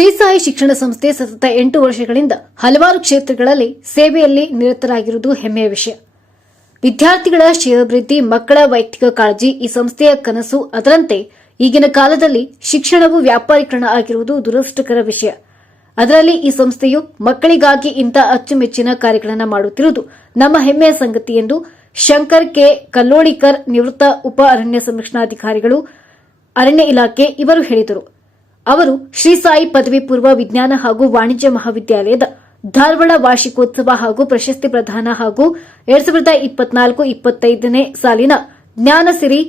ಶ್ರೀ ಸಾಯಿ ಶಿಕ್ಷಣ ಸಂಸ್ಥೆ ಸತತ 8 ವರ್ಷಗಳಿಂದ ಹಲವಾರು ಕ್ಷೇತ್ರಗಳಲ್ಲಿ ಸೇವೆಯಲ್ಲಿ ನಿರತರಾಗಿರುವುದು ಹೆಮ್ಮೆಯ ವಿಷಯ. ವಿದ್ಯಾರ್ಥಿಗಳ ಶ್ರೇಯೋಭಿವೃದ್ಧಿ, ಮಕ್ಕಳ ವೈಯಕ್ತಿಕ ಕಾಳಜಿ ಈ ಸಂಸ್ಥೆಯ ಕನಸು. ಅದರಂತೆ ಈಗಿನ ಕಾಲದಲ್ಲಿ ಶಿಕ್ಷಣವು ವ್ಯಾಪಾರೀಕರಣ ಆಗಿರುವುದು ದುರದೃಷ್ಟಕರ ವಿಷಯ. ಅದರಲ್ಲಿ ಈ ಸಂಸ್ಥೆಯು ಮಕ್ಕಳಿಗಾಗಿ ಇಂಥ ಅಚ್ಚುಮೆಚ್ಚಿನ ಕಾರ್ಯಗಳನ್ನು ಮಾಡುತ್ತಿರುವುದು ನಮ್ಮ ಹೆಮ್ಮೆಯ ಸಂಗತಿ ಎಂದು ಶಂಕರ್ ಕೆ ಕಲ್ಲೋಳಿಕರ್, ನಿವೃತ್ತ ಉಪ ಅರಣ್ಯ ಸಂರಕ್ಷಣಾಧಿಕಾರಿಗಳು, ಅರಣ್ಯ ಇಲಾಖೆ ಇವರು ಹೇಳಿದರು. ಅವರು ಶ್ರೀ ಸಾಯಿ ಪದವಿ ಪೂರ್ವ ವಿಜ್ಞಾನ ಹಾಗೂ ವಾಣಿಜ್ಯ ಮಹಾವಿದ್ಯಾಲಯದ ಧಾರವಾಡ ವಾರ್ಷಿಕೋತ್ಸವ ಹಾಗೂ ಪ್ರಶಸ್ತಿ ಪ್ರದಾನ ಹಾಗೂ 2024-25ನೇ ಸಾಲಿನ ಜ್ಞಾನಸಿರಿ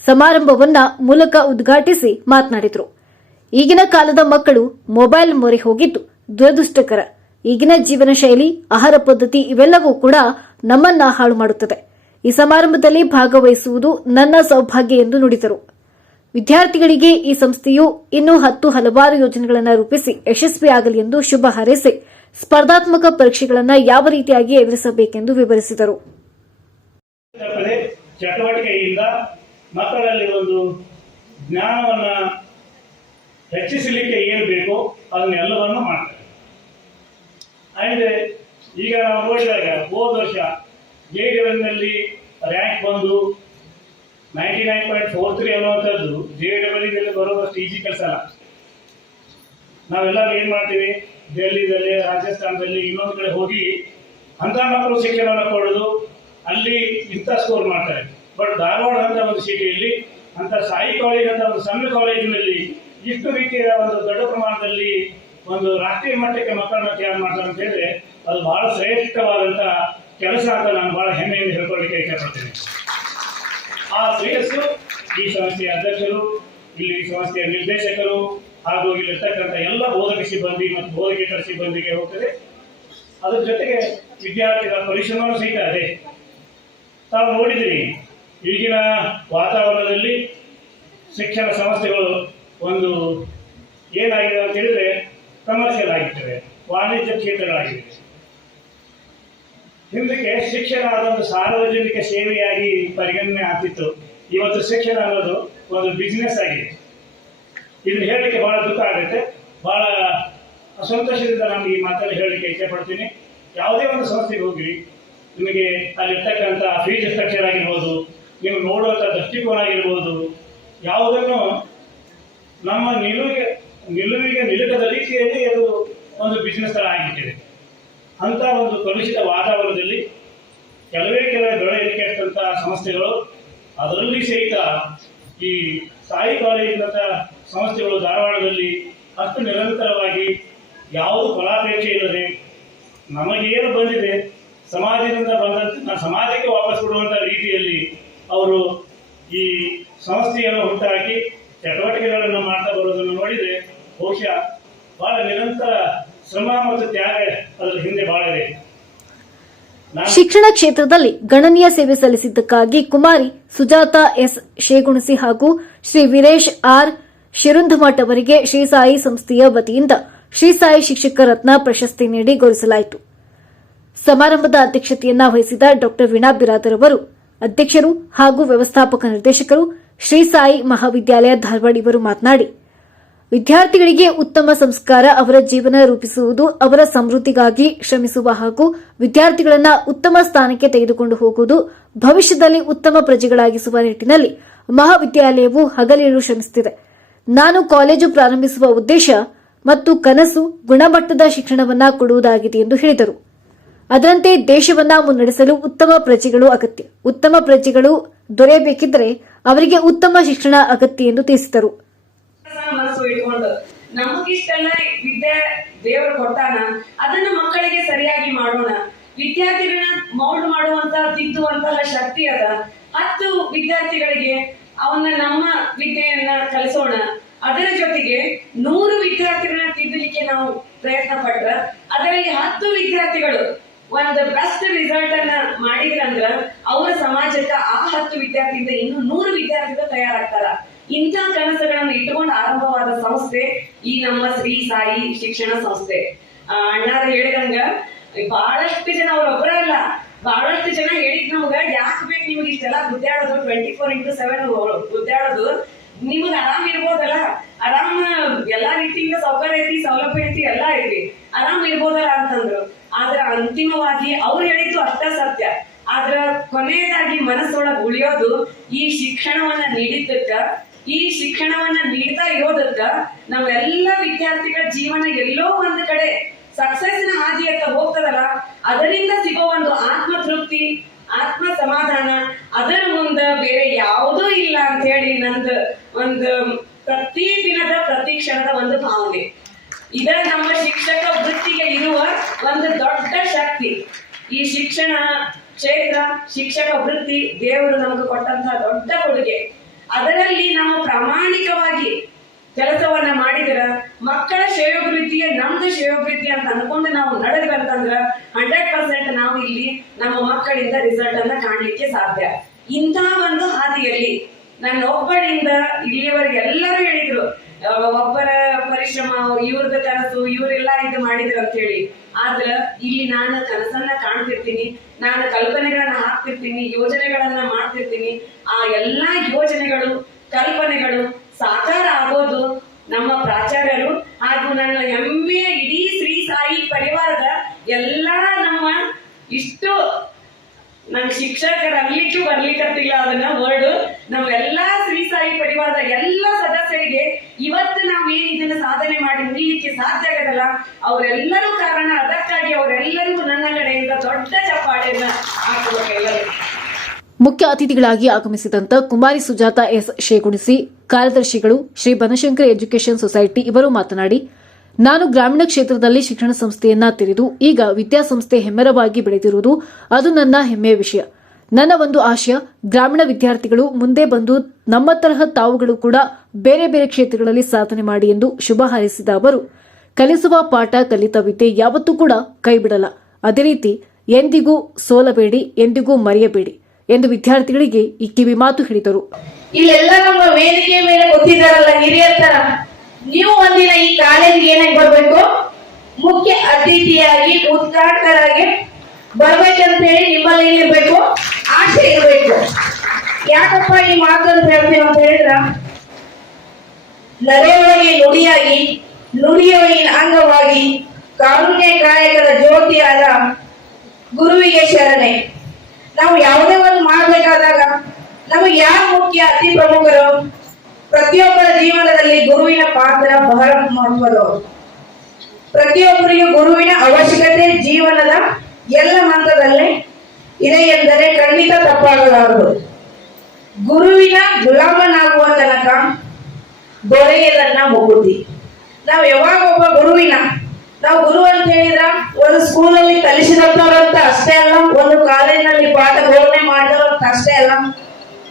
ಸಮಾರಂಭವನ್ನ ಮೂಲಕ ಉದ್ಘಾಟಿಸಿ ಮಾತನಾಡಿದರು. ಈಗಿನ ಕಾಲದ ಮಕ್ಕಳು ಮೊಬೈಲ್ ಮೊರೆ ಹೋಗಿದ್ದು ದುರದೃಷ್ಟಕರ. ಈಗಿನ ಜೀವನ ಶೈಲಿ, ಆಹಾರ ಪದ್ಧತಿ ಇವೆಲ್ಲವೂ ಕೂಡ ನಮ್ಮನ್ನ ಹಾಳು ಮಾಡುತ್ತದೆ. ಈ ಸಮಾರಂಭದಲ್ಲಿ ಭಾಗವಹಿಸುವುದು ನನ್ನ ಸೌಭಾಗ್ಯ ಎಂದು ನುಡಿದರು. ವಿದ್ಯಾರ್ಥಿಗಳಿಗೆ ಈ ಸಂಸ್ಥೆಯು ಇನ್ನೂ ಹಲವಾರು ಯೋಜನೆಗಳನ್ನು ರೂಪಿಸಿ ಯಶಸ್ವಿಯಾಗಲಿ ಎಂದು ಶುಭ ಹಾರೈಸಿ ಸ್ಪರ್ಧಾತ್ಮಕ ಪರೀಕ್ಷೆಗಳನ್ನು ಯಾವ ರೀತಿಯಾಗಿ ಎದುರಿಸಬೇಕೆಂದು ವಿವರಿಸಿದರು. ಚಟುವಟಿಕೆಯಿಂದ ಮಕ್ಕಳಲ್ಲಿ ಒಂದು ಜ್ಞಾನವನ್ನು ಹೆಚ್ಚಿಸಲಿಕ್ಕೆ ಏನು ಬೇಕೋ ಅದನ್ನೆಲ್ಲವನ್ನು ಮಾಡ್ತಾರೆ. ಅಂದರೆ ಈಗ ನಾವು ನೋಡಿದಾಗ ಹೋದ ವರ್ಷ JEE ರ್ಯಾಂಕ್ ಬಂದು 99.43 ಅನ್ನುವಂಥದ್ದು JEE ಬರೋದಷ್ಟು ಈಜಿ ಕೆಲಸ ಅಲ್ಲ. ನಾವೆಲ್ಲ ಏನು ಮಾಡ್ತೀವಿ, ಡೆಲ್ಲಿದಲ್ಲಿ, ರಾಜಸ್ಥಾನದಲ್ಲಿ, ಇನ್ನೊಂದು ಕಡೆ ಹೋಗಿ ಅಂಥ ಮಕ್ಕಳು ಶಿಕ್ಷಣವನ್ನು ಕೊಡೋದು, ಅಲ್ಲಿ ಇಂಥ ಸ್ಕೋರ್ ಮಾಡ್ತಾರೆ. ಬಟ್ ಧಾರವಾಡ ಅಂತ ಒಂದು ಸಿಟಿಯಲ್ಲಿ ಅಂಥ ಸಾಯಿ ಕಾಲೇಜ್ ಅಂತ ಒಂದು ಸಣ್ಣ ಕಾಲೇಜಿನಲ್ಲಿ ಇಷ್ಟು ರೀತಿಯ ಒಂದು ದೊಡ್ಡ ಪ್ರಮಾಣದಲ್ಲಿ ಒಂದು ರಾಷ್ಟ್ರೀಯ ಮಟ್ಟಕ್ಕೆ ಮಕ್ಕಳನ್ನ ತಯಾರು ಮಾಡ್ತಾರೆ ಅಂತ ಹೇಳಿದ್ರೆ ಅದು ಬಹಳ ಶ್ರೇಷ್ಠವಾದಂಥ ಕೆಲಸ ಅಂತ ನಾನು ಬಹಳ ಹೆಮ್ಮೆಯಿಂದ ಹೇಳ್ಕೊಳ್ಳಿಕ್ಕೆ ಇಷ್ಟಪಡ್ತೇನೆ. ಆ ಶ್ರೇಯಸ್ಸು ಈ ಸಂಸ್ಥೆಯ ಅಧ್ಯಕ್ಷರು, ಇಲ್ಲಿ ಸಂಸ್ಥೆಯ ನಿರ್ದೇಶಕರು ಹಾಗೂ ಇಲ್ಲಿರ್ತಕ್ಕಂಥ ಎಲ್ಲ ಬೋಧಕ ಸಿಬ್ಬಂದಿ ಮತ್ತು ಬೋಧಕೇತರ ಸಿಬ್ಬಂದಿಗೆ ಹೋಗ್ತದೆ. ಅದ್ರ ಜೊತೆಗೆ ವಿದ್ಯಾರ್ಥಿಗಳ ಪರಿಶ್ರಮವೂ ಸಹಿತ ಅದೇ. ತಾವು ನೋಡಿದಿರಿ, ಈಗಿನ ವಾತಾವರಣದಲ್ಲಿ ಶಿಕ್ಷಣ ಸಂಸ್ಥೆಗಳು ಒಂದು ಏನಾಗಿದೆ ಅಂತ ಹೇಳಿದ್ರೆ ಕಮರ್ಷಿಯಲ್ ಆಗಿರ್ತವೆ, ವಾಣಿಜ್ಯ ಕ್ಷೇತ್ರಗಳಾಗಿವೆ. ಹಿಂದಕ್ಕೆ ಶಿಕ್ಷಣ ಅದೊಂದು ಸಾರ್ವಜನಿಕ ಸೇವೆಯಾಗಿ ಪರಿಗಣನೆ ಆಗ್ತಿತ್ತು. ಇವತ್ತು ಶಿಕ್ಷಣ ಅನ್ನೋದು ಒಂದು ಬಿಸ್ನೆಸ್ ಆಗಿದೆ. ಇದನ್ನು ಹೇಳಲಿಕ್ಕೆ ಬಹಳ ದುಃಖ ಆಗುತ್ತೆ, ಬಹಳ ಅಸಂತೋಷದಿಂದ ನಾನು ಈ ಮಾತನ್ನು ಹೇಳಲಿಕ್ಕೆ ಇಷ್ಟಪಡ್ತೀನಿ. ಯಾವುದೇ ಒಂದು ಸಂಸ್ಥೆಗೆ ಹೋಗಿ ನಿಮಗೆ ಅಲ್ಲಿರ್ತಕ್ಕಂಥ ಫೀಸ್ ಸ್ಟ್ರಕ್ಚರ್ ಆಗಿರ್ಬೋದು, ನೀವು ನೋಡುವಂಥ ದೃಷ್ಟಿಕೋನ ಆಗಿರ್ಬೋದು, ಯಾವುದನ್ನು ನಮ್ಮ ನಿಲುವಿಗೆ ನಿಲುಕದ ರೀತಿಯಲ್ಲಿ ಅದು ಒಂದು ಬಿಸ್ನೆಸ್ ಥರ ಆಗಿಬಿಟ್ಟಿದೆ. ಅಂಥ ಒಂದು ಕಲುಷಿತ ವಾತಾವರಣದಲ್ಲಿ ಕೆಲವೇ ಬೆಳೆಯಲಿಕ್ಕೆ ಅಷ್ಟಂಥ ಸಂಸ್ಥೆಗಳು, ಅದರಲ್ಲಿ ಸಹಿತ ಈ ಸಾಯಿ ಕಾಲೇಜಿನಂಥ ಸಂಸ್ಥೆಗಳು ಧಾರವಾಡದಲ್ಲಿ ಅಷ್ಟು ನಿರಂತರವಾಗಿ ಯಾವುದು ಫಲಾಪೇಕ್ಷೆ ಇಲ್ಲದೆ ನಮಗೇನು ಬಂದಿದೆ ಸಮಾಜದಿಂದ ಬಂದಂತೆ ಸಮಾಜಕ್ಕೆ ವಾಪಸ್ ಕೊಡುವಂಥ ರೀತಿಯಲ್ಲಿ ಅವರು ಈ ಸಂಸ್ಥೆಯನ್ನು ಹುಟ್ಟಾಕಿ ಚಟುವಟಿಕೆಗಳನ್ನು ಮಾಡ್ತಾ ಬರೋದನ್ನು ನೋಡಿದರೆ ಬಹುಶಃ ಬಹಳ ನಿರಂತರ ಶ್ರಮ ಮತ್ತು ತ್ಯಾಗ ಅದರ ಹಿಂದೆ ಬಹಳ ಇದೆ. ಶಿಕ್ಷಣ ಕ್ಷೇತ್ರದಲ್ಲಿ ಗಣನೀಯ ಸೇವೆ ಸಲ್ಲಿಸಿದ್ದಕ್ಕಾಗಿ ಕುಮಾರಿ ಸುಜಾತಾ ಎಸ್ ಶೇಗುಣಸಿ ಹಾಗೂ ಶ್ರೀ ವೀರೇಶ್ ಆರ್ ಶಿರುಂಧಮಠ್ ಅವರಿಗೆ ಶ್ರೀ ಸಾಯಿ ಸಂಸ್ಥೆಯ ವತಿಯಿಂದ ಶ್ರೀ ಸಾಯಿ ಶಿಕ್ಷಕ ರತ್ನ ಪ್ರಶಸ್ತಿ ನೀಡಿ ಗೌರವಿಸಲಾಯಿತು. ಸಮಾರಂಭದ ಅಧ್ಯಕ್ಷತೆಯನ್ನ ವಹಿಸಿದ ಡಾ ವೀಣಾ ಬಿರಾದರ್ ಅವರು ಅಧ್ಯಕ್ಷರು ಹಾಗೂ ವ್ಯವಸ್ಥಾಪಕ ನಿರ್ದೇಶಕರು ಶ್ರೀ ಸಾಯಿ ಮಹಾವಿದ್ಯಾಲಯ ಧಾರವಾಡ ಇವರು ಮಾತನಾಡಿ, ವಿದ್ಯಾರ್ಥಿಗಳಿಗೆ ಉತ್ತಮ ಸಂಸ್ಕಾರ, ಅವರ ಜೀವನ ರೂಪಿಸುವುದು, ಅವರ ಸಮೃದ್ಧಿಗಾಗಿ ಶ್ರಮಿಸುವ ಹಾಗೂ ವಿದ್ಯಾರ್ಥಿಗಳನ್ನು ಉತ್ತಮ ಸ್ಥಾನಕ್ಕೆ ತೆಗೆದುಕೊಂಡು ಹೋಗುವುದು, ಭವಿಷ್ಯದಲ್ಲಿ ಉತ್ತಮ ಪ್ರಜೆಗಳಾಗಿಸುವ ನಿಟ್ಟಿನಲ್ಲಿ ಮಹಾವಿದ್ಯಾಲಯವು ಹಗಲಿರುಳು ಶ್ರಮಿಸುತ್ತಿದೆ. ನಾನು ಕಾಲೇಜು ಪ್ರಾರಂಭಿಸುವ ಉದ್ದೇಶ ಮತ್ತು ಕನಸು ಗುಣಮಟ್ಟದ ಶಿಕ್ಷಣವನ್ನು ಕೊಡುವುದಾಗಿದೆ ಎಂದು ಹೇಳಿದರು. ಅದರಂತೆ ದೇಶವನ್ನ ಮುನ್ನಡೆಸಲು ಉತ್ತಮ ಪ್ರಜೆಗಳು ಅಗತ್ಯ. ಉತ್ತಮ ಪ್ರಜೆಗಳು ದೊರೆಯಬೇಕಿದ್ದರೆ ಅವರಿಗೆ ಉತ್ತಮ ಶಿಕ್ಷಣ ಅಗತ್ಯ ಎಂದು ತಿಳಿಸಿದರು. ಮನಸ್ಸು ಇಟ್ಕೊಂಡು ನಮಗಿಷ್ಟೆಲ್ಲ ವಿದ್ಯೆ ದೇವರು ಕೊಟ್ಟಾನ, ಅದನ್ನ ಮಕ್ಕಳಿಗೆ ಸರಿಯಾಗಿ ಮಾಡೋಣ. ವಿದ್ಯಾರ್ಥಿಗಳನ್ನ ಮೌಲ್ಡ್ ಮಾಡುವಂತ ತಿದ್ದುವಂತಹ ಶಕ್ತಿ ಅದ. 10 ವಿದ್ಯಾರ್ಥಿಗಳಿಗೆ ಅವನ್ನ ನಮ್ಮ ವಿದ್ಯೆಯನ್ನ ಕಲಿಸೋಣ. ಅದರ ಜೊತೆಗೆ 100 ವಿದ್ಯಾರ್ಥಿಗಳನ್ನ ತಿದ್ದಲಿಕ್ಕೆ ನಾವು ಪ್ರಯತ್ನ ಪಟ್ರ ಅದರಲ್ಲಿ 10 ವಿದ್ಯಾರ್ಥಿಗಳು ಒಂದು ಬೆಸ್ಟ್ ರಿಸಲ್ಟ್ ಅನ್ನ ಮಾಡಿದ್ರಂದ್ರ ಅವರ ಸಮಾಜಕ್ಕೆ ಆ 10 ವಿದ್ಯಾರ್ಥಿಯಿಂದ ಇನ್ನು 100 ವಿದ್ಯಾರ್ಥಿಗಳು ತಯಾರಾಗ್ತಾರ. ಇಂಥ ಕನಸುಗಳನ್ನು ಇಟ್ಟುಕೊಂಡು ಆರಂಭವಾದ ಸಂಸ್ಥೆ ಈ ನಮ್ಮ ಶ್ರೀ ಸಾಯಿ ಶಿಕ್ಷಣ ಸಂಸ್ಥೆ. ಅಣ್ಣಾರ ಹೇಳಿದಂಗ ಬಹಳಷ್ಟು ಜನ ಅವ್ರೊಬ್ಬರ ಅಲ್ಲ, ಬಹಳಷ್ಟು ಜನ ಹೇಳಿದ್ ನಮ್ಗ ಯಾಕೆ ಬೇಕು ನಿಮ್ಗೆ ಇಷ್ಟೆಲ್ಲ ಗುದ್ದಾಡೋದು, 24x7 ಗುದ್ದಾಡೋದು, ನಿಮ್ಗೆ ಆರಾಮ್ ಇರ್ಬೋದಲ್ಲ, ಆರಾಮ್ ಎಲ್ಲಾ ರೀತಿಯಿಂದ ಸೌಕರ್ಯ ಎಲ್ಲ ವಿದ್ಯಾರ್ಥಿಗಳ ಜೀವನ ಎಲ್ಲೋ ಒಂದು ಕಡೆ ಸಕ್ಸಸ್ನ ಹಾದಿಯತ್ತ ಹೋಗ್ತದಲ್ಲ, ಅದರಿಂದ ಸಿಗೋ ಒಂದು ಆತ್ಮ ತೃಪ್ತಿ, ಆತ್ಮ ಸಮಾಧಾನ, ಅದರ ಮುಂದ ಬೇರೆ ಯಾವುದೂ ಇಲ್ಲ ಅಂತ ಹೇಳಿ ನಂದು ಒಂದು ಪ್ರತಿ ದಿನದ ಪ್ರತಿ ಕ್ಷಣದ ಒಂದು ಭಾವನೆ. ಇದ ನಮ್ಮ ಶಿಕ್ಷಕ ವೃತ್ತಿಗೆ ಇರುವ ಒಂದು ದೊಡ್ಡ ಶಕ್ತಿ. ಈ ಶಿಕ್ಷಣ ಕ್ಷೇತ್ರ, ಶಿಕ್ಷಕ ವೃತ್ತಿ ದೇವರು ನಮಗೆ ಕೊಟ್ಟಂತಹ ದೊಡ್ಡ ಕೊಡುಗೆ. ಅದರಲ್ಲಿ ನಾವು ಪ್ರಾಮಾಣಿಕವಾಗಿ ಕೆಲಸವನ್ನ ಮಾಡಿದ್ರ ಮಕ್ಕಳ ಶ್ರೇಯೋಭಿವೃದ್ಧಿಯೇ ನಮ್ದು ಶ್ರೇಯೋಭಿವೃದ್ಧಿ ಅಂತ ಅನ್ಕೊಂಡು ನಾವು ನಡೆದ್ರಂತಂದ್ರ 100% ನಾವು ಇಲ್ಲಿ ನಮ್ಮ ಮಕ್ಕಳಿಂದ ರಿಸಲ್ಟ್ ಅನ್ನ ಕಾಣ್ಲಿಕ್ಕೆ ಸಾಧ್ಯ. ಇಂಥ ಒಂದು ಹಾದಿಯಲ್ಲಿ ನನ್ನೊಬ್ಬಳಿಂದ ಇಲ್ಲಿಯವರೆಗೆ ಎಲ್ಲರೂ ಹೇಳಿದ್ರು, ಒಬ್ಬರ ಪರಿಶ್ರಮ, ಇವ್ರದ ಕನಸು, ಇವರೆಲ್ಲ ಇದು ಮಾಡಿದ್ರು ಅಂತ ಹೇಳಿ. ಆದ್ರ ಇಲ್ಲಿ ನಾನು ಕನಸನ್ನ ಕಾಣ್ತಿರ್ತೀನಿ, ನಾನು ಕಲ್ಪನೆಗಳನ್ನ ಹಾಕ್ತಿರ್ತೀನಿ, ಯೋಜನೆಗಳನ್ನ ಮಾಡ್ತಿರ್ತೀನಿ. ಆ ಎಲ್ಲಾ ಯೋಜನೆಗಳು, ಕಲ್ಪನೆಗಳು ಸಾಕಾರ ಆಗೋದು ನಮ್ಮ ಪ್ರಾಚಾರ್ಯರು ಹಾಗೂ ನನ್ನ ಹೆಮ್ಮೆಯ ಇಡೀ ಶ್ರೀ ಸಾಯಿ ಪರಿವಾರದ ಎಲ್ಲಾ ನಮ್ಮ ಇಷ್ಟು ನನ್ನ ಶಿಕ್ಷಕರು ಅಲ್ಲಿಗೂ ಬರ್ಲಿಕ್ಕತ್ತಿಲ್ಲ ಅದನ್ನ ವರ್ಡ್, ನಮ್ಮೆಲ್ಲಾ ಶ್ರೀ ಸಾಯಿ ಪರಿವಾರದ ಎಲ್ಲ ಸದಸ್ಯರಿಗೆ ಇವತ್ತು ನಾವೇನ್ ಇದನ್ನ ಸಾಧನೆ ಮಾಡಿ ನಿಲ್ಲಲಿಕ್ಕೆ ಸಾಧ್ಯ ಆಗದಲ್ಲ, ಅವರೆಲ್ಲರೂ ಕಾರಣ. ಅದಕ್ಕಾಗಿ ಅವರೆಲ್ಲರಿಗೂ ನನ್ನ ಕಡೆಯಿಂದ ದೊಡ್ಡ ಚಪ್ಪಾಳೆಯನ್ನ ಹಾಕಬೇಕೆಲ್ಲರೂ. ಮುಖ್ಯ ಅತಿಥಿಗಳಾಗಿ ಆಗಮಿಸಿದಂತ ಕುಮಾರಿ ಸುಜಾತ ಎಸ್ ಶೇಗುಣಿಸಿ, ಕಾರ್ಯದರ್ಶಿಗಳು ಶ್ರೀ ಬನಶಂಕರಿ ಎಜುಕೇಷನ್ ಸೊಸೈಟಿ ಇವರು ಮಾತನಾಡಿ, ನಾನು ಗ್ರಾಮೀಣ ಕ್ಷೇತ್ರದಲ್ಲಿ ಶಿಕ್ಷಣ ಸಂಸ್ಥೆಯನ್ನ ತೆರೆದು ಈಗ ವಿದ್ಯಾಸಂಸ್ಥೆ ಹೆಮ್ಮರವಾಗಿ ಬೆಳೆದಿರುವುದು ಅದು ನನ್ನ ಹೆಮ್ಮೆಯ ವಿಷಯ. ನನ್ನ ಒಂದು ಆಶಯ, ಗ್ರಾಮೀಣ ವಿದ್ಯಾರ್ಥಿಗಳು ಮುಂದೆ ಬಂದು ನಮ್ಮ ತರಹ ತಾವುಗಳು ಕೂಡ ಬೇರೆ ಬೇರೆ ಕ್ಷೇತ್ರಗಳಲ್ಲಿ ಸಾಧನೆ ಮಾಡಿ ಎಂದು ಶುಭ ಹಾರೈಸಿದ ಅವರು, ಕಲಿಸುವ ಪಾಠ ಕಲಿತ ವಿದ್ಯೆ ಯಾವತ್ತೂ ಕೂಡ ಕೈಬಿಡಲ್ಲ. ಅದೇ ರೀತಿ ಎಂದಿಗೂ ಸೋಲಬೇಡಿ, ಎಂದಿಗೂ ಮರೆಯಬೇಡಿ ಎಂದು ವಿದ್ಯಾರ್ಥಿಗಳಿಗೆ ಈ ಕಿವಿ ಮಾತು ಹೇಳಿದರು. ಇಲ್ಲೆಲ್ಲ ನಮ್ಮ ವೇದಿಕೆ ಮೇಲೆ ಗೊತ್ತಿದ್ದಾರಲ್ಲ ಹಿರಿಯರ ತರ, ನೀವು ಒಂದಿನ ಈ ಕಾಲೇಜಿಗೆ ಏನಾಗಿ ಬರ್ಬೇಕು, ಮುಖ್ಯ ಅತಿಥಿಯಾಗಿ ಉದ್ಘಾಟಕರಾಗಿ ಬರ್ಬೇಕಂತ ಹೇಳಿ ನಿಮ್ಮಲ್ಲಿ ಇರ್ಬೇಕು, ಆಸೆ ಇರಬೇಕು. ಯಾಕಪ್ಪ ಈ ಮಾತು ಅಂತ ಹೇಳ್ತೀವಿ ಅಂತ ಹೇಳಿದ್ರ, ನಡೆಯೊಳಗೆ ನುಡಿಯಾಗಿ, ನುಡಿಯೊಳಗಿನ ಅಂಗವಾಗಿ, ಕಾರುಣ್ಯ ಕಾಯಕದ ಜ್ಯೋತಿಯಾದ ಗುರುವಿಗೆ ಶರಣೆ. ನಾವು ಯಾವುದೇ ಒಂದು ಮಾಡಬೇಕಾದಾಗ ನಮಗೆ ಯಾರು ಮುಖ್ಯ, ಅತಿ ಪ್ರಮುಖರು? ಪ್ರತಿಯೊಬ್ಬರ ಜೀವನದಲ್ಲಿ ಗುರುವಿನ ಪಾತ್ರ ಬಹಳ ಮಹತ್ವದವರು. ಪ್ರತಿಯೊಬ್ಬರಿಗೂ ಗುರುವಿನ ಅವಶ್ಯಕತೆ ಜೀವನದ ಎಲ್ಲ ಹಂತದಲ್ಲಿ ಇದೆ ಎಂದರೆ ಖಂಡಿತ ತಪ್ಪಾಗಲಾರದು. ಗುರುವಿನ ಗುಲಾಮನಾಗುವ ತನಕ ದೊರೆಯದನ್ನ ಮುಗುದಿ. ನಾವು ಯಾವಾಗ ಒಬ್ಬ ಗುರುವಿನ, ನಾವು ಗುರು ಅಂತ ಹೇಳಿದ್ರ ಒಂದು ಸ್ಕೂಲಲ್ಲಿ ಕಲಿಸಿದಂತವ್ರಂತ ಅಷ್ಟೇ ಅಲ್ಲ, ಒಂದು ಕಾಲೇಜಿನಲ್ಲಿ ಪಾಠ ಬೋಧನೆ ಮಾಡಿದವ್ರಂತ ಅಷ್ಟೇ ಅಲ್ಲ.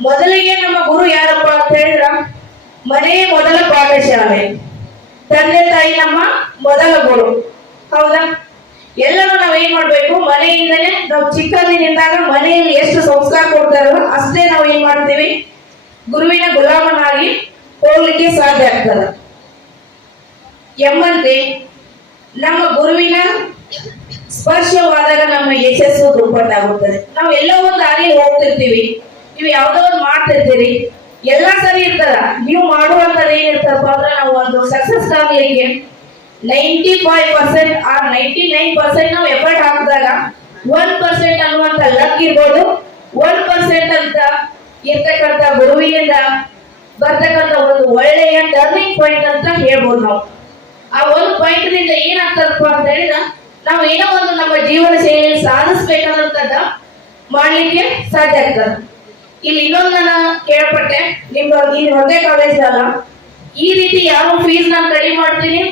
ಮೊದಲಿಗೆ ನಮ್ಮ ಗುರು ಯಾರಪ್ಪ ಅಂತ ಹೇಳಿದ್ರ, ಮನೆಯೇ ಮೊದಲ ಪಾಠಶಾಲೆ, ತಂದೆ ತಾಯಿ ನಮ್ಮ ಮೊದಲ ಗುರು. ಹೌದಾ? ಎಲ್ಲರೂ ನಾವು ಏನ್ ಮಾಡ್ಬೇಕು, ಮನೆಯಿಂದನೇ ನಾವು ಚಿಕ್ಕಂದಿನಿಂದಾಗ ಮನೆಯಲ್ಲಿ ಎಷ್ಟು ಸಂಸ್ಕಾರ ಕೊಡ್ತಾರಲ್ಲ ಅಷ್ಟೇ ನಾವು ಏನ್ ಮಾಡ್ತೀವಿ, ಗುರುವಿನ ಗುಲಾಮನಾಗಿ ಹೋಗ್ಲಿಕ್ಕೆ ಸಾಧ್ಯ ಆಗ್ತದ. ಎಂಬಂತೆ ನಮ್ಮ ಗುರುವಿನ ಸ್ಪರ್ಶವಾದಾಗ ನಮ್ಮ ಯಶಸ್ಸು ದುಪ್ಪಟ್ಟಾಗುತ್ತದೆ. ನಾವು ಎಲ್ಲೋ ಒಂದು ದಾರಿಯಲ್ಲಿ ಹೋಗ್ತಿರ್ತೀವಿ, ನೀವು ಯಾವ್ದೋ ಒಂದು ಮಾಡ್ತಿರ್ತೀರಿ, ಎಲ್ಲಾ ಸರಿ ಇರ್ತದ. ನೀವು ಮಾಡುವಂತದ್ದು ಏನಿರ್ತಪ್ಪ ಅಂದ್ರೆ, ನಾವು ಒಂದು ಸಕ್ಸಸ್ ಆಗ್ಲಿಕ್ಕೆ 95% ಆರ್ 99% ನಾವು ಎಫರ್ಟ್ ಹಾಕಿದಾಗ 1% ಅನ್ನುವಂತ ಲಕ್ ಇರ್ಬೋದು, 1% ಅಂತ ಇರ್ತಕ್ಕಂಥ ಗುರುವಿನಿಂದ ಬರ್ತಕ್ಕಂಥ ಒಂದು ಒಳ್ಳೆಯ ಟರ್ನಿಂಗ್ ಪಾಯಿಂಟ್ ಅಂತ ಹೇಳ್ಬೋದು. ನಾವು ಆ ಒಂದು ಪಾಯಿಂಟ್ ನಿಂದ ಏನಾಗ್ತದಪ್ಪ ಅಂತ ಹೇಳಿದ್ರೆ, ನಾವು ಏನೋ ಒಂದು ನಮ್ಮ ಜೀವನ ಶೈಲಿಯಲ್ಲಿ ಸಾಧಿಸ್ಬೇಕನ್ನೋಂಥದ್ದು ಮಾಡ್ಲಿಕ್ಕೆ ಸಾಧ್ಯ ಆಗ್ತದೆ. ಇಲ್ಲಿ ಇನ್ನೊಂದನ್ನ ಕೇಳ್ಪಟ್ಟೆ, ನಿಮ್ಗೆ ಒಂದೇ ಕಾಲೇಜ್ ಅಲ್ಲ, ಈ ರೀತಿ ಯಾವ ಫೀಸ್ ನಾನು ಕಡಿಮೆ ಮಾಡ್ತೀನಿ,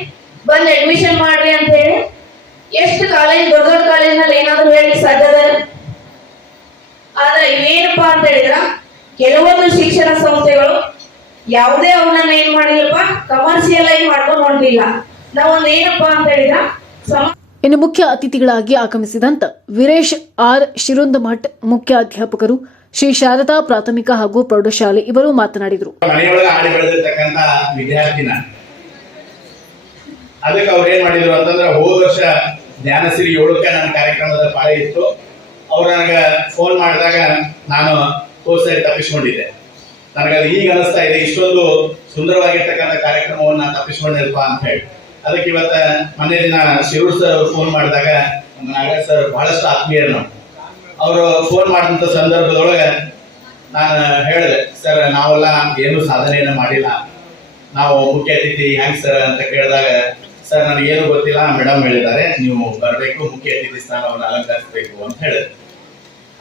ಬಂದು ಅಡ್ಮಿಷನ್ ಮಾಡ್ರಿ ಅಂತ ಹೇಳಿ ಎಷ್ಟು ಕಾಲೇಜ್, ದೊಡ್ಡ ದೊಡ್ಡ ಕಾಲೇಜ್ನಲ್ಲಿ ಏನಾದ್ರು ಹೇಳಿ ಸಾಧ್ಯದ? ಆದ್ರೆ ಇವೇನಪ್ಪಾ ಅಂತ ಹೇಳಿದ್ರ, ಕೆಲವೊಂದು ಶಿಕ್ಷಣ ಸಂಸ್ಥೆಗಳು ಯಾವುದೇ ಅವನನ್ನ ಏನ್ ಮಾಡಿಲ್ಲಪ್ಪ, ಕಮರ್ಷಿಯಲ್ ಆಗಿ ಮಾಡ್ಕೊಂಡು ಹೊಂಟಿಲ್ಲ. ನಾವೊಂದು ಏನಪ್ಪಾ ಅಂತ ಹೇಳಿದ್ರ, ಇನ್ನು ಮುಖ್ಯ ಅತಿಥಿಗಳಾಗಿ ಆಗಮಿಸಿದಂತ ವೀರೇಶ್ ಆರ್ ಶಿರುಂದಮಠ್, ಮುಖ್ಯ ಅಧ್ಯಾಪಕರು, ಶ್ರೀ ಶಾರದಾ ಪ್ರಾಥಮಿಕ ಹಾಗೂ ಪ್ರೌಢಶಾಲೆ ಇವರು ಮಾತನಾಡಿದರು. ಮನೆಯೊಳಗೆ ಆಡಿ ಬೆಳೆದಿರ್ತಕ್ಕಂತ ವಿದ್ಯಾರ್ಥಿನ, ಅದಕ್ಕೆ ಅವ್ರು ಏನ್ ಮಾಡಿದ್ರು ಅಂತಂದ್ರೆ, ಹೋದ ವರ್ಷ ಜ್ಞಾನಶ್ರೀ 7ಕ್ಕೆ ನನ್ನ ಕಾರ್ಯಕ್ರಮದ ಪಾಳಿ ಇತ್ತು. ಅವ್ರು ನನಗೆ ಫೋನ್ ಮಾಡಿದಾಗ ನಾನು ಕೋರ್ಸಲ್ಲಿ ತಪ್ಪಿಸ್ಕೊಂಡಿದ್ದೆ. ನನಗದು ಈಗ ಅನಿಸ್ತಾ ಇದೆ, ಇಷ್ಟೊಂದು ಸುಂದರವಾಗಿರ್ತಕ್ಕಂಥ ಕಾರ್ಯಕ್ರಮವನ್ನ ತಪ್ಪಿಸ್ಕೊಂಡಿಲ್ಪ ಅಂತ ಹೇಳಿ. ಅದಕ್ಕೆ ಇವತ್ತ ಮೊನ್ನೆ ದಿನ ಶಿರೂರ್ ಸರ್ ಫೋನ್ ಮಾಡಿದಾಗ, ನಾಗರಾಜ್ ಸರ್ ಬಹಳಷ್ಟು ಆತ್ಮೀಯರು ನಾವು. ಅವರು ಫೋನ್ ಮಾಡಿದಂಥ ಸಂದರ್ಭದೊಳಗೆ ನಾನು ಹೇಳಿದೆ, ಸರ್ ನಾವೆಲ್ಲ ಏನು ಸಾಧನೆಯನ್ನು ಮಾಡಿಲ್ಲ, ನಾವು ಮುಖ್ಯ ಅತಿಥಿ ಹೆಂಗ್ ಸರ್ ಅಂತ ಕೇಳಿದಾಗ, ಸರ್ ನನಗೇನು ಗೊತ್ತಿಲ್ಲ, ಮೇಡಮ್ ಹೇಳಿದ್ದಾರೆ ನೀವು ಬರಬೇಕು, ಮುಖ್ಯ ಅತಿಥಿ ಸ್ಥಾನವನ್ನು ಅಲಂಕರಿಸಬೇಕು ಅಂತ ಹೇಳಿದ್ರು.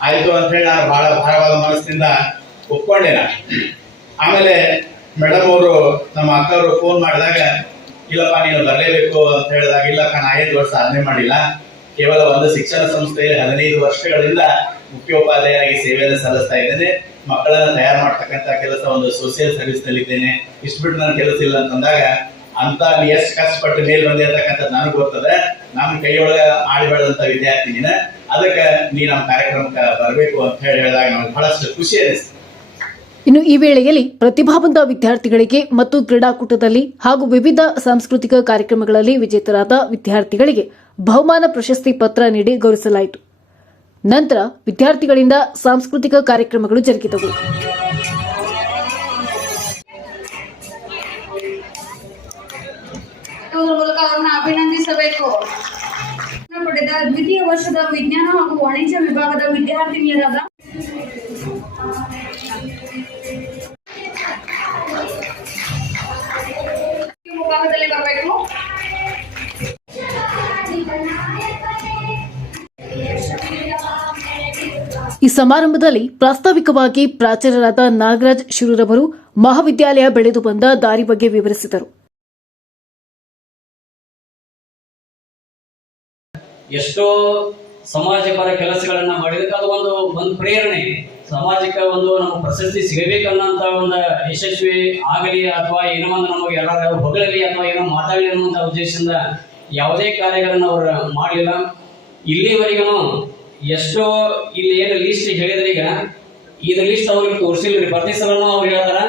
ಆಯ್ತು ಅಂತ ಹೇಳಿ ನಾನು ಬಹಳ ಭಾರವಾದ ಮನಸ್ಸಿನಿಂದ ಒಪ್ಕೊಂಡೆ ನಾನು. ಆಮೇಲೆ ಮೇಡಮ್ ಅವರು, ನಮ್ಮ ಅಕ್ಕವರು ಫೋನ್ ಮಾಡಿದಾಗ, ಇಲ್ಲಪ್ಪ ನೀನು ಬರಲೇಬೇಕು ಅಂತ ಹೇಳಿದಾಗ, ಇಲ್ಲಕ್ಕ ನಾ 5 ವರ್ಷ ಸಾಧನೆ ಮಾಡಿಲ್ಲ, ಕೇವಲ ಒಂದು ಶಿಕ್ಷಣ ಸಂಸ್ಥೆಯಲ್ಲಿ 15 ವರ್ಷಗಳಿಂದ ಮುಖ್ಯೋಪಾಧ್ಯಾಯರಾಗಿ ಸೇವೆಯನ್ನು ಸಲ್ಲಿಸ್ತಾ ಇದ್ದೇನೆ, ಮಕ್ಕಳನ್ನ ತಯಾರು ಮಾಡ್ತಕ್ಕಂಥ ಕೆಲಸ ಒಂದು ಸೋಷಿಯಲ್ ಸರ್ವಿಸ್ ನಲ್ಲಿ ಇದ್ದೇನೆ, ಇಷ್ಟು ಬಿಟ್ಟು ನನ್ನ ಕೆಲಸ ಇಲ್ಲ ಅಂತಂದಾಗ, ಅಂತ ಎಷ್ಟು ಕಷ್ಟಪಟ್ಟು ಮೇಲೆ ಬಂದಿರತಕ್ಕಂಥದ್ದು ನನಗೆ ಗೊತ್ತದೆ, ನಮ್ಮ ಕೈಯೊಳಗೆ ಆಡಿ ಬೆಳೆದಂತ ವಿದ್ಯಾರ್ಥಿನಿನ, ಅದಕ್ಕೆ ನೀ ನಮ್ಮ ಕಾರ್ಯಕ್ರಮಕ್ಕೆ ಬರಬೇಕು ಅಂತ ಹೇಳಿದಾಗ ನಮ್ಗೆ ಬಹಳಷ್ಟು ಖುಷಿ ಅನಿಸ್ತು. ಇನ್ನು ಈ ವೇಳೆಯಲ್ಲಿ ಪ್ರತಿಭಾವಂತ ವಿದ್ಯಾರ್ಥಿಗಳಿಗೆ ಮತ್ತು ಕ್ರೀಡಾಕೂಟದಲ್ಲಿ ಹಾಗೂ ವಿವಿಧ ಸಾಂಸ್ಕೃತಿಕ ಕಾರ್ಯಕ್ರಮಗಳಲ್ಲಿ ವಿಜೇತರಾದ ವಿದ್ಯಾರ್ಥಿಗಳಿಗೆ ಬಹುಮಾನ ಪ್ರಶಸ್ತಿ ಪತ್ರ ನೀಡಿ ಗೌರವಿಸಲಾಯಿತು. ನಂತರ ವಿದ್ಯಾರ್ಥಿಗಳಿಂದ ಸಾಂಸ್ಕೃತಿಕ ಕಾರ್ಯಕ್ರಮಗಳು ಜರುಗಿದವು. ಮೂಲಕ ಅವರನ್ನು ಅಭಿನಂದಿಸಬೇಕು. ಪಡೆದ ದ್ವಿತೀಯ ವರ್ಷದ ವಿಜ್ಞಾನ ಹಾಗೂ ವಾಣಿಜ್ಯ ವಿಭಾಗದ ವಿದ್ಯಾರ್ಥಿನಿಯರಾದ ಮುಂಭಾಗದಲ್ಲಿ ಬರಬೇಕು. ಈ ಸಮಾರಂಭದಲ್ಲಿ ಪ್ರಾಸ್ತಾವಿಕವಾಗಿ ಪ್ರಾಚಾರ್ಯರಾದ ನಾಗರಾಜ್ ಶಿರೂರವರು ಮಹಾವಿದ್ಯಾಲಯ ಬೆಳೆದು ಬಂದ ದಾರಿ ಬಗ್ಗೆ ವಿವರಿಸಿದರು. ಎಷ್ಟೋ ಸಮಾಜಪರ ಕೆಲಸಗಳನ್ನ ಮಾಡಿದಕ್ಕೆ ಅದು ಒಂದು ಪ್ರೇರಣೆ, ಸಮಾಜಕ್ಕೆ ಒಂದು ನಮ್ಮ ಪ್ರಶಸ್ತಿ ಸಿಗಬೇಕನ್ನೋಂಥ ಒಂದು ಯಶಸ್ವಿ ಆಗಲಿ ಅಥವಾ ಏನೋ ಒಂದು ನಮಗೆ ಯಾರು ಹೊಗಳಲಿ ಅಥವಾ ಏನೋ ಮಾತಾಡಲಿ ಅನ್ನುವಂಥ ಉದ್ದೇಶದಿಂದ ಯಾವುದೇ ಕಾರ್ಯಗಳನ್ನು ಅವರು ಮಾಡಲಿಲ್ಲ. ಇಲ್ಲಿವರೆಗೂ ಎಷ್ಟೋ ಇಲ್ಲಿ ಏನು ಲಿಸ್ಟ್ ಹೇಳಿದ್ರೆ, ಈಗ ಇದು ಲಿಸ್ಟ್ ಅವ್ರಿಗೆ ತೋರಿಸಿಲ್ರಿ. ಪ್ರತಿ ಸಲನೂ ಅವ್ರು ಹೇಳ್ತಾರ,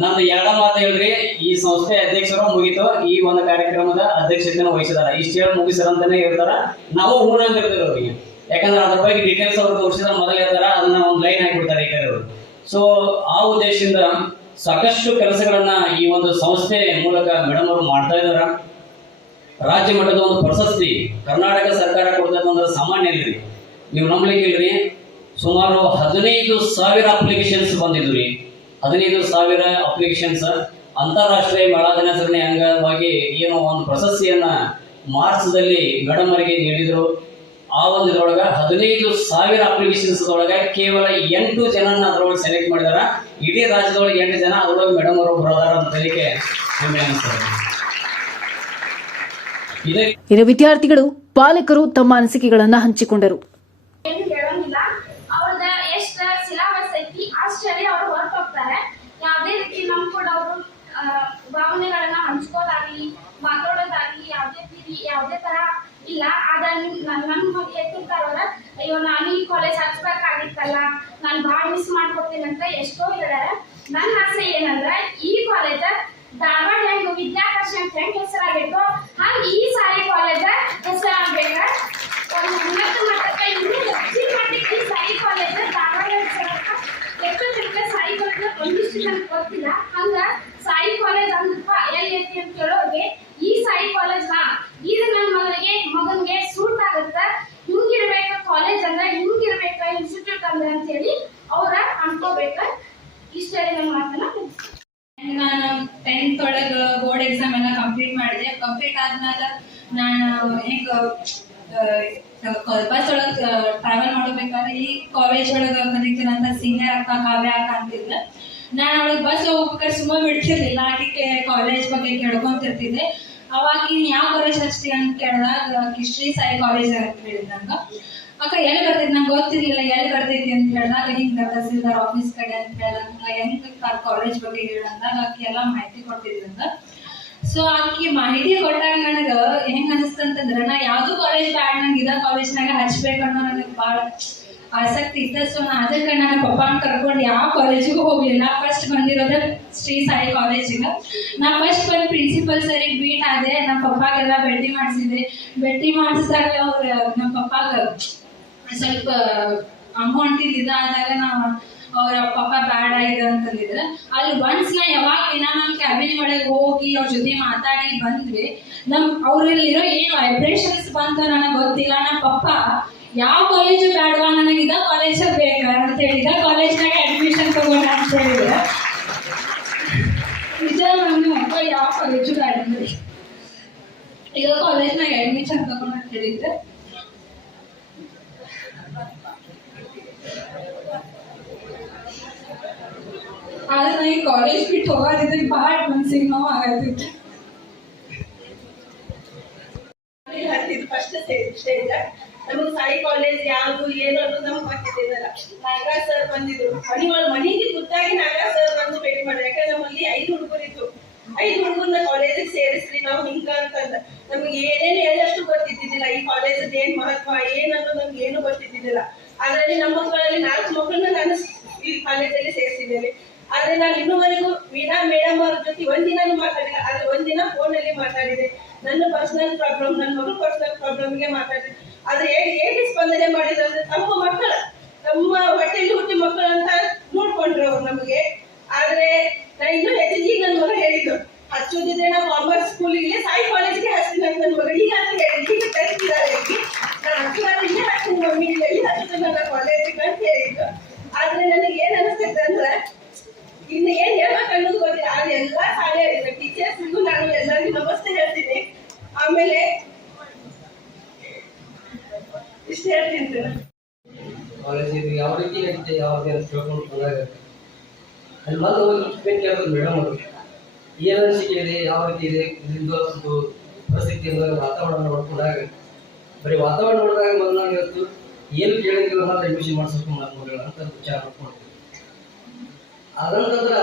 ನಂದು 2 ಮಾತು ಹೇಳ್ರಿ, ಈ ಸಂಸ್ಥೆ ಅಧ್ಯಕ್ಷರು ಮುಗಿತು, ಈ ಒಂದು ಕಾರ್ಯಕ್ರಮದ ಅಧ್ಯಕ್ಷತೆಯನ್ನು ವಹಿಸಿದಾರ, ಇಷ್ಟು ಹೇಳಿ ಮುಗಿಸ್ತಾರ ಅಂತಾನೆ ಹೇಳ್ತಾರ. ನಾವು ಹೂನ ಅಂತ ಇರ್ತೀವಿ ಅವ್ರಿಗೆ, ಯಾಕಂದ್ರೆ ಅದ್ರ ಬಗ್ಗೆ ಡೀಟೇಲ್ಸ್ ಅವ್ರು ತೋರಿಸಿದ ಮೊದಲು ಹೇಳ್ತಾರ, ಅದನ್ನ ಒಂದು ಲೈನ್ ಹಾಕಿಬಿಡ್ತಾರೆ ಈ ಕಡೆ ಅವರು. ಸೊ ಆ ಉದ್ದೇಶದಿಂದ ಸಾಕಷ್ಟು ಕೆಲಸಗಳನ್ನ ಈ ಒಂದು ಸಂಸ್ಥೆ ಮೂಲಕ ಮೇಡಮ್ ಅವರು ಮಾಡ್ತಾ ಇದಾರ. ರಾಜ್ಯ ಮಟ್ಟದ ಒಂದು ಪ್ರಶಸ್ತಿ ಕರ್ನಾಟಕ ಸರ್ಕಾರ ಕೊಡ್ತಕ್ಕಂಥ ಸಾಮಾನ್ಯ ಇಲ್ರಿ, ನೀವು ನಂಬಲಿಕ್ಕಿಲ್ರಿ. ಸುಮಾರು 15,000 ಅಪ್ಲಿಕೇಶನ್ಸ್ ಬಂದಿದ್ರಿ. 15,000 ಅಪ್ಲಿಕೇಶನ್ಸ್ ಅಂತಾರಾಷ್ಟ್ರೀಯ ಮಹಿಳಾ ದಿನಾಚರಣೆ ಅಂಗವಾಗಿ ಏನೋ ಒಂದು ಪ್ರಶಸ್ತಿಯನ್ನ ಮಾರ್ಚ್ದಲ್ಲಿ ಮೇಡಮ್ ಅವರಿಗೆ ನೀಡಿದ್ರು. ಆ ಒಂದು ಇದ್ರೊಳಗ 15,000 ಅಪ್ಲಿಕೇಶನ್ಸ್ ಒಳಗೆ ಕೇವಲ 8 ಜನನ ಅದರೊಳಗೆ ಸೆಲೆಕ್ಟ್ ಮಾಡಿದಾರ. ಇಡೀ ರಾಜ್ಯದೊಳಗೆ 8 ಜನ ಅದರೊಳಗೆ ಮೇಡಮ್ ಅವರು ಬರೋದಾರ ಅಂತ ಹೇಳಿಕೆ ಹೆಮ್ಮೆ ಅನಿಸ್ತದೆ. ಇನ್ನು ವಿದ್ಯಾರ್ಥಿಗಳು, ಪಾಲಕರು ತಮ್ಮ ಅನಿಸಿಕೆಗಳನ್ನು ಹಂಚಿಕೊಂಡರು. ಏನು ಹೇಳೋಂಗಿಲ್ಲ, ಅವ್ರದ ಎಷ್ಟ ಸಿಲೆಬಸ್ ಐತಿ ಅಷ್ಟೇ ಅವ್ರು ಹೊರಟೋಗ್ತಾರೆ. ಯಾವುದೇ ರೀತಿ ನಮ್ ಕೂಡ ಅವರು ಭಾವನೆಗಳನ್ನ ಹಂಚ್ಕೋದಾಗ್ಲಿ ಮಾತಾಡೋದಾಗ್ಲಿ ಯಾವುದೇ ತರ ಇಲ್ಲ. ನನ್ನ ಬಗ್ಗೆ ಎತ್ತಿರ್ತಾರವ್ರ, ಅಯ್ಯೋ ನಾನು ಈ ಕಾಲೇಜ್ ಹಚ್ಬೇಕಾಗಿತ್ತಲ್ಲ, ನಾನು ಭಾಳ ಮಿಸ್ ಮಾಡ್ಕೊತೀನಿ ಅಂತ ಎಷ್ಟೋ ಹೇಳ್ಯಾರ. ನನ್ನ ಆಸೆ ಏನಂದ್ರ, ಈ ಕಾಲೇಜ ಧಾರವಾಡ ಹೆಂಗ್ ವಿದ್ಯಾಕರ್ಷಣ ಹೆಂಗ್ ಹೆಸರಾಗೈತೋ ಹಂಗ ಈ ಸಾರಿ ಕಾಲೇಜ ಹೆಸರಾಗ್ಬೇಕ. ಒಂದು ಉನ್ನತ ಮಟ್ಟಕ್ಕೆ ಇನ್ನೂ ಹೆಚ್ಚಿನ ಮಟ್ಟಿಗೆ ಈ ಸಾಯಿ ಕಾಲೇಜ್ ಧಾರವಾಡ ಹೆಸರಾಗ ಎಷ್ಟು ಜನಕ್ಕೆ ಸಾಯಿ ಕಾಲೇಜ್ ಒಂದಿಷ್ಟು ನನಗೆ ಗೊತ್ತಿಲ್ಲ. ಹಂಗ ಸಾಯಿ ಕಾಲೇಜ್ ಅಂದಪ್ಪ ಎಲ್ಲಿ ಐತಿ ಅಂತ ಕೇಳೋರಿಗೆ ಈ ಸಾಯಿ ಕಾಲೇಜ್ ಇದು ನನ್ನ ಮಗನಿಗೆ ಸೂಟ್ ಆಗುತ್ತ, ಹಿಂಗಿರ್ಬೇಕ ಕಾಲೇಜ್ ಅಂದ್ರೆ, ಹಿಂಗಿರ್ಬೇಕ ಇನ್ಸ್ಟಿಟ್ಯೂಟ್ ಅಂದ್ರೆ ಅಂತ ಹೇಳಿ ಅವ್ರ ಅನ್ಕೋಬೇಕ. ಇಷ್ಟೇ ನನ್ನ ಮಾತನ್ನ. ನಾನು 10th ಒಳಗೆ ಬೋರ್ಡ್ ಎಕ್ಸಾಮ್ ಎಲ್ಲ ಕಂಪ್ಲೀಟ್ ಮಾಡಿದೆ. ಕಂಪ್ಲೀಟ್ ಆದ್ಮೇಲೆ ನಾನು ಹೆಂಗ ಬಸ್ ಒಳಗೆ ಟ್ರಾವೆಲ್ ಮಾಡಬೇಕಾದ್ರೆ ಈ ಕಾಲೇಜ್ ಒಳಗೆ ಕಲಿತೀನಂತ ಸೀನಿಯರ್ ಅಕ್ಕ ಕಾವ್ಯ ಅಕ್ಕ ಅಂತಿದ್ದೆ. ನಾನು ಅವಳಿಗೆ ಬಸ್ ಹೋಗ್ಬೇಕಾದ್ರೆ ಸುಮ್ಮ ಬಿಡ್ತಿರ್ಲಿಲ್ಲ, ಆಕೆ ಕಾಲೇಜ್ ಬಗ್ಗೆ ಕೇಳ್ಕೊಂತಿರ್ತಿದ್ದೆ. ಅವಾಗ ಯಾವ ಕಾಲೇಜ್ ಹಚ್ತಿ ಅಂತ ಕೇಳಿದಾಗ ಶ್ರೀ ಸಾಯಿ ಕಾಲೇಜ್ ಅಂತ ಹೇಳಿದಂಗ, ಅಕ್ಕ ಎಲ್ಲಿ ಬರ್ತೈತಿ ನಂಗೆ ಗೊತ್ತಿರ್ಲಿಲ್ಲ, ಎಲ್ಲಿ ಬರ್ತೈತಿ ಅಂತ ಹೇಳಿದಾಗ ಹಿಂಗ ತಹಸೀಲ್ದಾರ್ ಆಫೀಸ್ ಕಡೆ ಅಂತ ಹೇಳಿದಂಗ ಹೆಂಗ್ ಕಾಲೇಜ್ ಬಗ್ಗೆ ಹೇಳಂದಾಗ ಆಕಿ ಎಲ್ಲ ಮಾಹಿತಿ ಕೊಡ್ತಿದ್ರಂಗ. ಸೊ ಆಕಿ ಮಾಹಿತಿ ಕೊಟ್ಟಾಗ ನನಗ ಹೆಂಗ್ ಅನಿಸ್ತಂತಂದ್ರ, ನಾ ಯಾವ್ದು ಕಾಲೇಜ್ ಬ್ಯಾಡ್ ನಂಗೆ ಇದ ಕಾಲೇಜ್ನಾಗ ಹಚ್ಬೇಕನ್ನೋ ನನಗೆ ಭಾಳ ಆಸಕ್ತಿ ಇತ್ತು. ಸೊ ಅದಕ್ಕೆ ನನ್ನ ಪಪ್ಪಾನ ಕರ್ಕೊಂಡು ಯಾವ ಕಾಲೇಜಿಗೂ ಹೋಗ್ಲಿಲ್ಲ. ಫಸ್ಟ್ ಬಂದಿರೋದ ಶ್ರೀ ಸಾಯಿ ಕಾಲೇಜಿಗೆ. ನಾ ಫಸ್ಟ್ ಬಂದು ಪ್ರಿನ್ಸಿಪಲ್ ಸರಿಗೆ ಮೀಟ್ ಆದೆ, ನಮ್ಮ ಪಪ್ಪಾಗೆಲ್ಲ ಭೇಟಿ ಮಾಡಿಸಿದೆ. ಭೇಟಿ ಮಾಡಿಸಿದಾಗ ಅವ್ರ ನಮ್ಮ ಪಪ್ಪಾಗ ಸ್ವಲ್ಪ ಅಮೌಂಟ್ ಇದಾದಾಗ ನಾವು ಅವ್ರ ಪಪ್ಪ ಬ್ಯಾಡ ಇದೆ ಅಂತಂದಿದ್ರೆ, ಅಲ್ಲಿ ಒನ್ಸ್ ನಾ ಯಾವಾಗ ನಮ್ಮ ಕ್ಯಾಬಿನ್ ಒಳಗೆ ಹೋಗಿ ಅವ್ರ ಜೊತೆ ಮಾತಾಡಿ ಬಂದ್ವಿ, ಅವ್ರಲ್ಲಿರೋ ಏನು ವೈಬ್ರೇಷನ್ಸ್ ಬಂತ ನನಗೆ ಗೊತ್ತಿಲ್ಲ. ನಮ್ಮ ಪಪ್ಪ ಯಾವ ಕಾಲೇಜು ಬೇಡವಾ, ನನಗೆ ಇದ ಕಾಲೇಜ್ ಬೇಕ ಅಂತ ಹೇಳಿದ, ಕಾಲೇಜ್ನಾಗ ಅಡ್ಮಿಷನ್ ತಗೊಂಡ ಅಂತ ಹೇಳಿದ್ರೆ ನಿಜ. ನಾನು ಯಾವ ಕಾಲೇಜು ಬೇಡ ಈಗ ಕಾಲೇಜ್ನಾಗ ಅಡ್ಮಿಷನ್ ತಗೊಂಡು ಹೇಳಿದ್ದೆ. ಆದ್ರೆ ನನಗೆ ಕಾಲೇಜ್ ಬಿಟ್ಟು ಹೋಗೋದಿದ್ರೆ ಭಾಳ ಮನ್ಸಿಗೆ ನೋವು ಆಗತ್ತಿತ್ತು. ಫಸ್ಟ್ ಸ್ಟೇಜ್ ನಮಗೆ ಸಾಯಿ ಕಾಲೇಜ್ ಯಾವುದು ಏನು ಅನ್ನೋದು ನಮ್ಗೆ ಗೊತ್ತಿದ್ದಿಲ್ಲ. ನಾಗರಾಜ್ ಸರ್ ಬಂದಿದ್ರು ಮನೆಗೆ ಗೊತ್ತಾಗಿ ನಾಗರಾಜ್ ಸರ್ ಬಂದು ಭೇಟಿ ಮಾಡಿ. ಯಾಕಂದ್ರೆ ನಮ್ಮಲ್ಲಿ 5 ಹುಡುಗರಿತ್ತು. 5 ಹುಡುಗರನ್ನ ಕಾಲೇಜಿಗೆ ಸೇರಿಸ್ರಿ ನಾವು ಹಿಂಗ ಅಂತಂದ ನಮ್ಗೆ ಏನೇನು ಹೇಳಷ್ಟು ಗೊತ್ತಿದ್ದಿದ್ದಿಲ್ಲ. ಈ ಕಾಲೇಜ್ ಏನ್ ಮಹತ್ವ ಏನನ್ನೋದು ನಮ್ಗೆ ಏನು ಗೊತ್ತಿದ್ದಿದ್ದಿಲ್ಲ. ಅದರಲ್ಲಿ ನಮ್ಮ ಮಕ್ಕಳಲ್ಲಿ 4 ಮಕ್ಕಳನ್ನ ನಾನು ಈ ಕಾಲೇಜಲ್ಲಿ ಸೇರಿಸಿದ್ದೇನೆ. ಆದ್ರೆ ನಾನು ಇನ್ನೂವರೆಗೂ ವೀಣಾ ಮೇಡಮ್ ಅವ್ರ ಜೊತೆ ಒಂದಿನಾನು ಮಾತಾಡಿಲ್ಲ. ಆದ್ರೆ ಒಂದಿನ ಫೋನಲ್ಲಿ ಮಾತಾಡಿದೆ. ನನ್ನ ಪರ್ಸನಲ್ ಪ್ರಾಬ್ಲಮ್, ನನ್ನ ಮಗಳ ಪರ್ಸನಲ್ ಪ್ರಾಬ್ಲಮ್ಗೆ ಮಾತಾಡಿದೆ. ಆದ್ರೆ ಹೇಗೆ ಸ್ಪಂದನೆ ಮಾಡಿದ್ರೆ ತಮ್ಮ ಮಕ್ಕಳ ತಮ್ಮ ಹೊಟ್ಟೆಯಲ್ಲಿ ಹುಟ್ಟಿ ಮಕ್ಕಳು ಅಂತ ನೋಡ್ಕೊಂಡ್ರು ಅವ್ರು ನಮಗೆ. ಆದ್ರೆ ನಾ ಇನ್ನೂ ಹೆಚ್ಚಿಗೆ ಈಗ ನನ್ನ ಮಗ ಹೇಳಿದ್ದು ಹಚ್ಚೋದಿದ್ರೆ ನಾವು ಕಾಮರ್ಸ್ ಸ್ಕೂಲಿಗೆ ಸಾಯಿ ಕಾಲೇಜ್ಗೆ ಹಚ್ತೀನಿ ಅಂತ ನನ್ನ ಮಗ ಈಗ ಅಂತ ಹೇಳಿದ್ದು. ಈಗ ಕಳಿಸಿದ್ದಾರೆ ನಾನು ಹಚ್ಚುವಾದ್ರೆ ಇಲ್ಲೇ ಹಚ್ತೀನಿ ಮಮ್ಮಿ, ಎಲ್ಲಿ ಹಚ್ಚೋದು ನನ್ನ ಕಾಲೇಜಿಗೆ ಅಂತ ಹೇಳಿದ್ದು. ಆದ್ರೆ ನನಗೆ ಏನ್ ಅನಿಸ್ತೈತೆ ಅಂದ್ರೆ ಇನ್ನು ಏನ್ ಹೇಳ್ಬೇಕು ಅನ್ನೋದು ಗೊತ್ತಿಲ್ಲ. ಆದ್ರೆ ಎಲ್ಲಾ ಶಾಲೆ ಟೀಚರ್ಸ್ಗೂ ನಾನು ಎಲ್ಲರಿಗೂ ನಮಸ್ತೆ ಹೇಳ್ತೀನಿ. ಆಮೇಲೆ ಇಷ್ಟ ಹೇಳ್ತೀನಿ. ಕಾಲೇಜಿಗೆ ಯಾವ ರೀತಿ ನಡೀತೆ ಯಾವಾಗ ಅಂತ ಕೇಳ್ಕೊಂಡು ಬಂದಾಗ ಅಲ್ಲಿ ಬಂದು ಹೋಗಿ ಕೇಳಿದ್ರು ಮೇಡಮ್ ಅವರು ಏನು ಅನಿಸಿಕೆ ಇದೆ, ಯಾವ ರೀತಿ ಇದೆ, ಇದರಿಂದ ಒಂದು ಪರಿಸ್ಥಿತಿ ವಾತಾವರಣ ನೋಡ್ಕೊಂಡಾಗ ಬರೀ ವಾತಾವರಣ ನೋಡಿದಾಗ ಮೊದಲಾಗ ಇವತ್ತು ಏನು ಕೇಳಿದ್ರೆ ಮಾತ್ರ ಅಡ್ಮಿಷನ್ ಮಾಡಿಸ್ಬೇಕು ನನ್ನ ಮಗಳ ಅಂತ ವಿಚಾರ ಮಾಡ್ಕೊಂಡ್ವಿ. ಅದಂತಂದ್ರ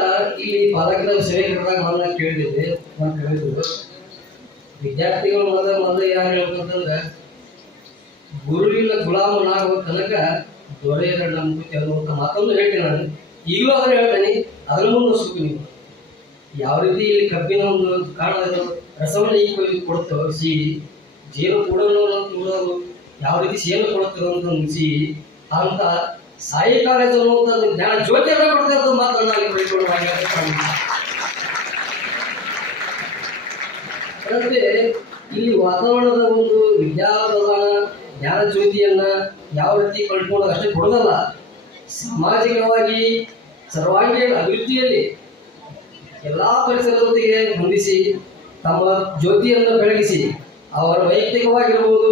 ಇಲ್ಲಿ ಪಾಲಕರ ಸೇವೆಗಳಿದಾಗ ಮೊದಲ ಕೇಳಿದ್ದೆ ನಾನು ಕೇಳಿದ್ರು ವಿದ್ಯಾರ್ಥಿಗಳು ಮೊದಲು ಯಾರು ಹೇಳ್ಬೇಕಂತಂದ್ರೆ ಗುರುವಿನ ಗುಲಾಮನಾಗುವ ತನಕ ದೊರೆಯರ ನಂಬಿಕೆ ಅನ್ನುವಂಥ ಮಾತೊಂದು ಹೇಳ್ತೀನಿ ನಾನು. ಈಗಲೂ ಅದನ್ನು ಹೇಳ್ತೇನೆ, ಅದರ ಮುಂದುವರಿಸ್ಬೇಕು. ನೀವು ಯಾವ ರೀತಿ ಇಲ್ಲಿ ಕಬ್ಬಿನ ಒಂದು ಕಾರಣದ ರಸವನ್ನು ಈಗ ಕೊಡ್ತೋ ಸಿಹಿ ಜೇನು ಕೂಡ ಯಾವ ರೀತಿ ಸೇವೆ ಕೊಡುತ್ತೋ ಅಂತ ಮುಗಿಸಿ ಅಂತ ಸಾಯಿ ಕಾಲೇಜ್ ಅನ್ನುವಂಥದ್ದು ಜ್ಞಾನ ಜ್ಯೋತಿಯನ್ನು ಕೊಡ್ತಾ ಇರೋದು ಮಾತನ್ನು ಅಲ್ಲಿ ಬೆಳೆದುಕೊಳ್ಳುವಾಗ ಅದರಂತೆ ಇಲ್ಲಿ ವಾತಾವರಣದ ಒಂದು ವಿದ್ಯಾಪ್ರದಾನ ಜ್ಞಾನ ಜ್ಯೋತಿಯನ್ನ ಯಾವ ರೀತಿ ಕಳ್ಕೊಳ್ಳೋದು ಅಷ್ಟೇ ಕೊಡೋದಲ್ಲ, ಸಾಮಾಜಿಕವಾಗಿ ಸರ್ವಾಂಗೀಣ ಅಭಿವೃದ್ಧಿಯಲ್ಲಿ ಎಲ್ಲಾ ಪರಿಸರದೊಂದಿಗೆ ಹೊಂದಿಸಿ ತಮ್ಮ ಜ್ಯೋತಿಯನ್ನು ಬೆಳಗಿಸಿ ಅವರ ವೈಯಕ್ತಿಕವಾಗಿರ್ಬೋದು,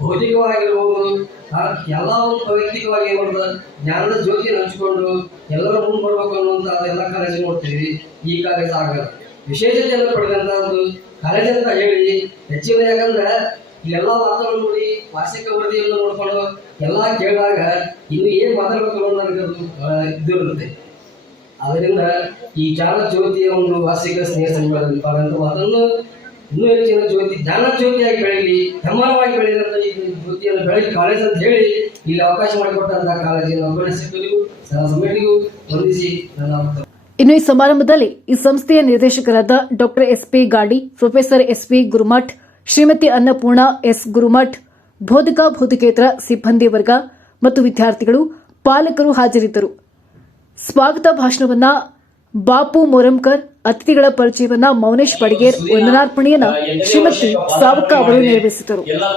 ಭೌತಿಕವಾಗಿರ್ಬೋದು, ಎಲ್ಲ ಒಂದು ವೈಯಕ್ತಿಕವಾಗಿ ಒಂದು ಜ್ಞಾನದ ಜ್ಯೋತಿಯನ್ನು ಹಂಚಿಕೊಂಡು ಎಲ್ಲರೂ ಮುಂದೆ ಬರ್ಬೇಕು ಅನ್ನುವಂಥ ಎಲ್ಲ ಕಾಲೇಜ್ ನೋಡ್ತೀವಿ. ಈ ಕಾಲೇಜ್ ಆಗಲ್ಲ, ವಿಶೇಷತೆಯನ್ನು ಪಡೆದಂತ ಒಂದು ಕಾಲೇಜ್ ಅಂತ ಹೇಳಿ ಹೆಚ್ಚಿನ. ಯಾಕಂದ್ರೆ ಇಲ್ಲೆಲ್ಲ ವಾತಾವರಣ ನೋಡಿ ವಾರ್ಷಿಕ ವರದಿಯನ್ನು ನೋಡ್ಕೊಂಡು ಎಲ್ಲ ಕೇಳಿದಾಗ ಇನ್ನು ಏನ್ ಮಾತಾಡ್ಬೇಕು ಅನ್ನೋದು ಇದಿರುತ್ತೆ. ಅದರಿಂದ ಈ ಜ್ಞಾನ ಜ್ಯೋತಿಯ ಒಂದು ವಾರ್ಷಿಕ ಸ್ನೇಹ ಸಂಘ ಅದನ್ನು ಇನ್ನೂ ಹೆಚ್ಚಿನ ಜ್ಯೋತಿ ಜ್ಞಾನ ಜ್ಯೋತಿಯಾಗಿ ಬೆಳೀಲಿ, ಹೆಮ್ಮರವಾಗಿ ಬೆಳೆದಂತ ಈ ಜ್ಯೋತಿಯನ್ನು ಬೆಳಗಿ ಕಾಲೇಜ್ ಅಂತ ಹೇಳಿ ಇಲ್ಲಿ ಅವಕಾಶ ಮಾಡಿಕೊಟ್ಟಂತಹ ಕಾಲೇಜಿನ ಅಭ್ಯರ್ಥಿಗಳಿಗೂ ಸಮಿತಿಗೂ ವಂದಿಸಿ ನನ್ನ. ಇನ್ನು ಈ ಸಮಾರಂಭದಲ್ಲಿ ಈ ಸಂಸ್ಥೆಯ ನಿರ್ದೇಶಕರಾದ doctor SP Gadi, professor SP Gurumath, Shrimati Annapurna S Gurumath, ಬೋಧಕೇತರ ಸಿಬ್ಬಂದಿ ವರ್ಗ ಮತ್ತು ವಿದ್ಯಾರ್ಥಿಗಳು, ಪಾಲಕರು ಹಾಜರಿದ್ದರು. ಸ್ವಾಗತ ಭಾಷಣವನ್ನ ಬಾಪು ಮೊರಂಕರ್, ಅತಿಥಿಗಳ ಪರಿಚಯವನ್ನ ಮೌನೇಶ್ ಬಡಿಗೇರ್, ವಂದನಾರ್ಪಣೆಯನ್ನ ಶ್ರೀಮತಿ ಸಾವಕ ಅವರು ನೆರವೇರಿಸಿದರು.